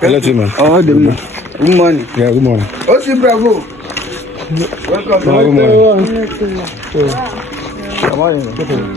Hello, man. Oh, good morning. Yeah, good morning. Oh, see, bravo. Welcome. Good morning. Good morning. Good morning.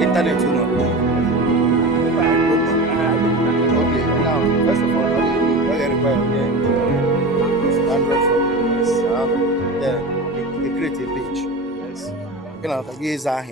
Internet, you know. Okay, now, first of all, what you require? Android phone. Yes. Then, you create a page. Yes. You know, use our